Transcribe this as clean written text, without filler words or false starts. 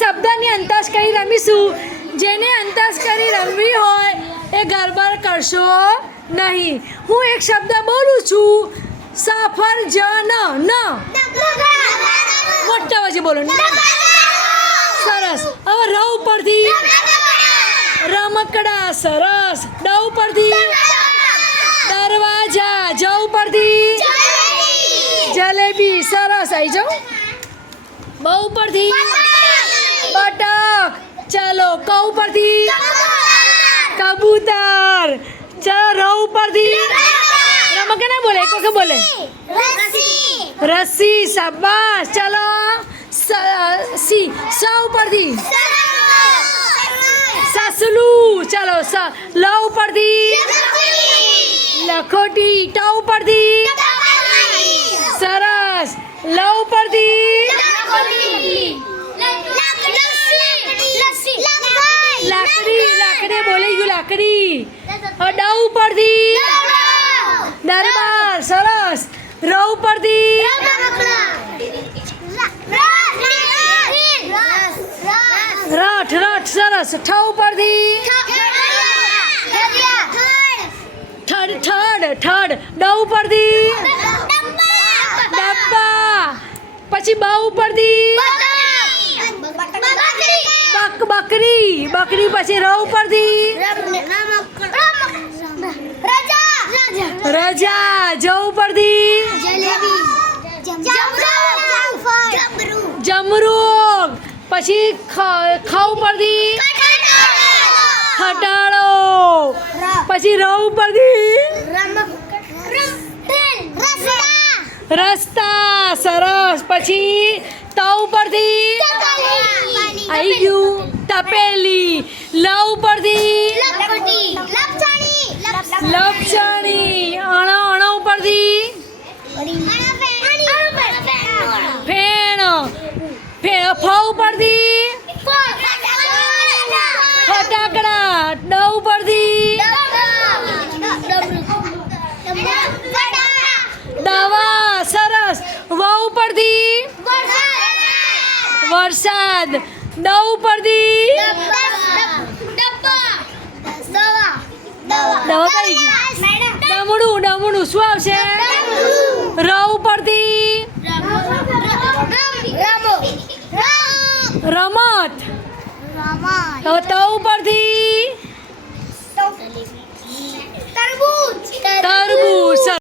શબ્દની અંતાક્ષરી રમીશું. જેને અંતાક્ષરી રમવી હોય એ ગરબડ કરશો નહીં. હું એક શબ્દ બોલું છું, સફરજન. ન મોટા અવાજે બોલો. સરસ. હવે ર ઉપરથી રમકડા. સરસ. ડ ઉપરથી દરવાજા. જ ઉપરથી જલેબી. સરસ. આવી જાઓ. બ ઉપરથી બટક. ચલો. ક ઉપરથી કબૂતર. ચલો. ર ઉપરથી રમકડા ના બોલે, એક વખત બોલે. રસ્સી. શાબાશ. ચલો. સી. સ ઉપરથી સસલું. ચલો. લ ઉપરથી લખોટી. ટ ઉપરથી સરસ. લ ઉપરથી લાકડી. લાકડી બોલી ગયું. લાકડી. ડ ઉપરથી દરબાર. સરસ. ર ઉપરથી રથ. રથ. સરસ. ઠ ઉપરથી થડ. થડ. ડ ઉપરથી ડબ્બા. પછી બ ઉપરથી બકરી. બકરી. પછી ર ઉપરથી રજા. જ ઉપરથી જમરૂક. પછી ખ ઉપરથી ખટાડો. પછી ર ઉપરથી રસ્તા. સરસ. પછી ત ઉપરથી આવી ગયું તપેલી. લ ઉપરથી લપસણી. અણ. અણ ઉપરથી ફેણ. ફ ઉપરથી ફટાકડા. ડ ઉપરથી દવા. સરસ. વ ઉપરથી વરસાદ. ડ ઉપરથી ડમણું. ડમણું. શું આવશે? ર ઉપરથી રમત. ત ઉપરથી